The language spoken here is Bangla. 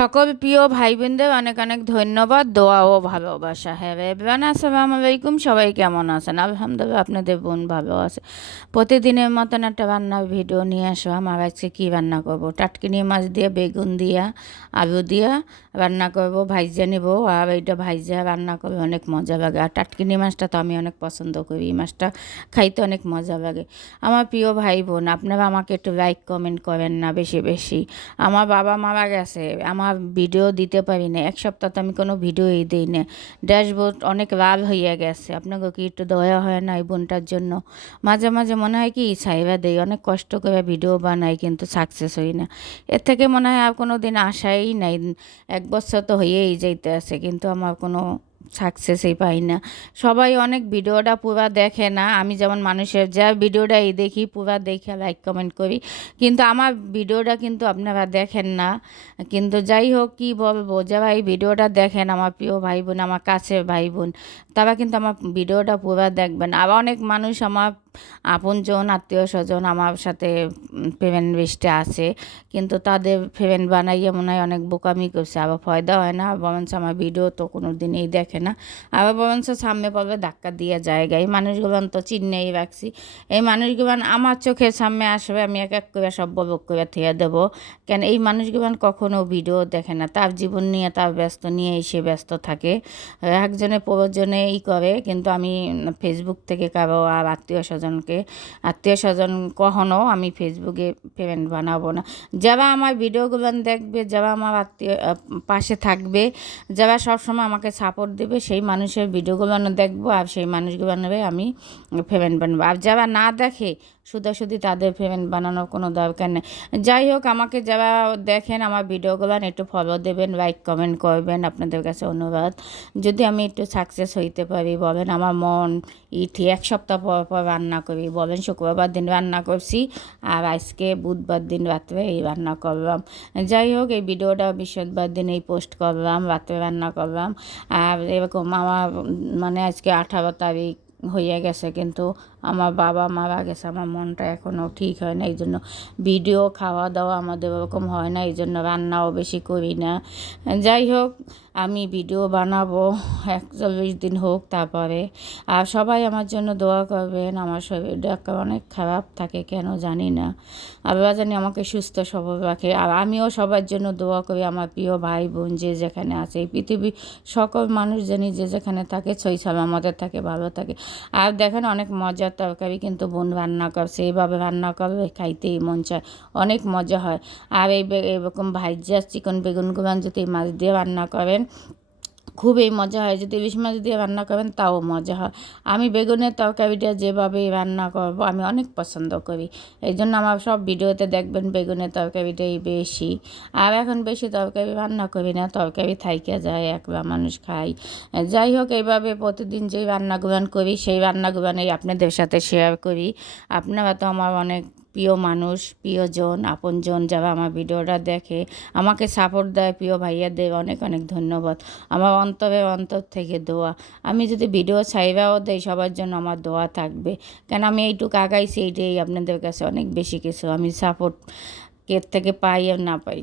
সকল প্রিয় ভাই বোনদের অনেক অনেক ধন্যবাদ, দোয়া ও ভালোবাসা। হ্যাঁ এভরিওয়ান, আসসালামু আলাইকুম। সবাই কেমন আছেন? আলহামদুলিল্লাহ, আপনাদের বোন ভালো আছে। প্রতিদিনের মতন একটা রান্নার ভিডিও নিয়ে আসলাম। আর আজকে কী রান্না করব? টাটকিনি মাছ দিয়ে, বেগুন দিয়া, আলু দিয়া রান্না করব, ভাইজা নেব। আর এইটা ভাইজা রান্না করবে অনেক মজা লাগে। আর টাটকিনি মাছটা তো আমি অনেক পছন্দ করি। এই মাছটা খাইতে অনেক মজা লাগে। আমার প্রিয় ভাই বোন, আপনারা আমাকে একটু লাইক কমেন্ট করেন না বেশি বেশি। আমার বাবা মারা গেছে, আমার ভিডিও দিতে পারি না। এক সপ্তাহ তো আমি কোনো ভিডিওই দিই না। ড্যাশবোর্ড অনেক লাল হইয়া গেছে। আপনাকে কি একটু দয়া হয় না এই বোনটার জন্য? মাঝে মাঝে মনে হয় কি ছাইবা দেই, অনেক কষ্ট করে ভিডিও বানাই কিন্তু সাকসেস হই না। এর থেকে মনে হয় আর কোনো দিন আশাই নাই। 1 বছর তো হয়েই যাইতে আছে, কিন্তু আমার কোনো সাকসেসই পাই না। সবাই অনেক ভিডিওটা পুরা দেখে না। আমি যেমন মানুষের যা ভিডিওটাই দেখি পুরা দেখে লাইক কমেন্ট করি, কিন্তু আমার ভিডিওটা কিন্তু আপনারা দেখেন না। কিন্তু যাই হোক, কী বলবো, যারা এই ভিডিওটা দেখেন, আমার প্রিয় ভাই বোন, আমার কাছের ভাই বোন, তারা কিন্তু আমার ভিডিওটা পুরো দেখবেন। আর অনেক মানুষ আমার আপনজন, আত্মীয় স্বজন আমার সাথে ফ্রেন্ড লিস্টে আছে, কিন্তু তাদের ফ্রেন্ড বানাইয়া মনে হয় অনেক বোকামি করছে। আবার ফয়দা হয় না, বরঞ্চ আমার ভিডিও তো কোনো দিনই দেখে না। আবার বরঞ্চ সামনে পাবে ধাক্কা দিয়ে জায়গা। এই মানুষগুলো তো চিহ্নেই রাখছি। এই মানুষগুলো আমার চোখের সামনে আসবে, আমি এক এক করে সব বলক করে থিয়ে দেবো। কেন এই মানুষগুলো কখনো ভিডিও দেখে না। তার জীবন নিয়ে, তার ব্যস্ত নিয়ে সে ব্যস্ত থাকে। একজনের প্রয়োজনে করে, কিন্তু আমি ফেসবুক থেকে কারো আর আত্মীয় স্বজন কখনো আমি ফেসবুকে ফ্রেন্ড বানাবো না। যারা আমার ভিডিওগুলো দেখবে, যারা আমার পাশে থাকবে, যারা সবসময় আমাকে সাপোর্ট দেবে, সেই মানুষের ভিডিওগুলো দেখবো আর সেই মানুষগুলো নেবে আমি ফ্রেন্ড বানাবো। আর যারা না দেখে শুধু তাদের ফ্রেন্ড বানানোর কোনো দরকার নেই। যাই হোক, আমাকে যারা দেখেন আমার ভিডিওগুলো একটু ফলো দেবেন, লাইক কমেন্ট করবেন, আপনাদের কাছে অনুরোধ। যদি আমি একটু সাকসেস হইতে পারি বলেন, আমার মন ইটি 1 সপ্তাহ পর পর রান্না করি বলেন। শুক্রবার দিন রান্না করছি, আর আজকে বুধবার দিন রাত্রে এই রান্না করলাম। যাই হোক, এই ভিডিওটা বৃহস্পতিবার দিন এই পোস্ট করলাম, রাত্রে রান্না করলাম। আর এরকম আমার মানে আজকে 18 তারিখ হয়ে গেছে, কিন্তু আমার বাবা মারা গেছে। আমার মনটা এখনও ঠিক হয় না, এই জন্য ভিডিও খাওয়া দাওয়া আমাদের ওরকম হয় না, এই জন্য রান্নাও বেশি করি না। যাই হোক, আমি ভিডিও বানাবো 41 দিন হোক তারপরে। আর সবাই আমার জন্য দোয়া করবেন। আমার শরীরটা অনেক খারাপ থাকে, কেন জানি না। আল্লাহ জানি আমাকে সুস্থ সবল রাখে। আর আমিও সবার জন্য দোয়া করি, আমার প্রিয় ভাই বোন যে যেখানে আছে, এই পৃথিবীর সকল মানুষ জানি যে যেখানে থাকে সই আমাদের থাকে, ভালো থাকে। আর দেখেন, অনেক মজার তরকারি কিন্তু বোন রান্না করছে। এইভাবে রান্না করলে খাইতেই মন চায়, অনেক মজা হয়। আর এরকম ভাইজা চিকন বেগুনগুলো যদি মাছ দিয়ে রান্না করেন খুবই মজা হয়। যদি ইলিশ মাছ দিয়ে রান্না করেন তাও মজা হয়। আমি বেগুনের তরকারিটা যেভাবে রান্না করব আমি অনেক পছন্দ করি, এই জন্য আমার সব ভিডিওতে দেখবেন বেগুনের তরকারিটাই বেশি। আর এখন বেশি তরকারি রান্না করি না, তরকারি থাইকে যায়, একবার মানুষ খাই। যাই হোক, এইভাবে প্রতিদিন যেই রান্নাগুলো করি সেই রান্নাগুলোই আপনাদের সাথে শেয়ার করি। আপনারা তো আমার অনেক প্রিয় মানুষ, প্রিয়জন, আপনজন, যারা আমার ভিডিওটা দেখে আমাকে সাপোর্ট দেয়, প্রিয় ভাইয়াদের অনেক অনেক ধন্যবাদ। আমার অন্তর থেকে দোয়া। আমি যদি ভিডিও ছাইরাও দেই, সবার জন্য আমার দোয়া থাকবে। কেন আমি এইটুকু আগাইছি, এইটাই আপনাদের কাছে অনেক বেশি কিছু। আমি সাপোর্ট কে থেকে পাই আর না পাই।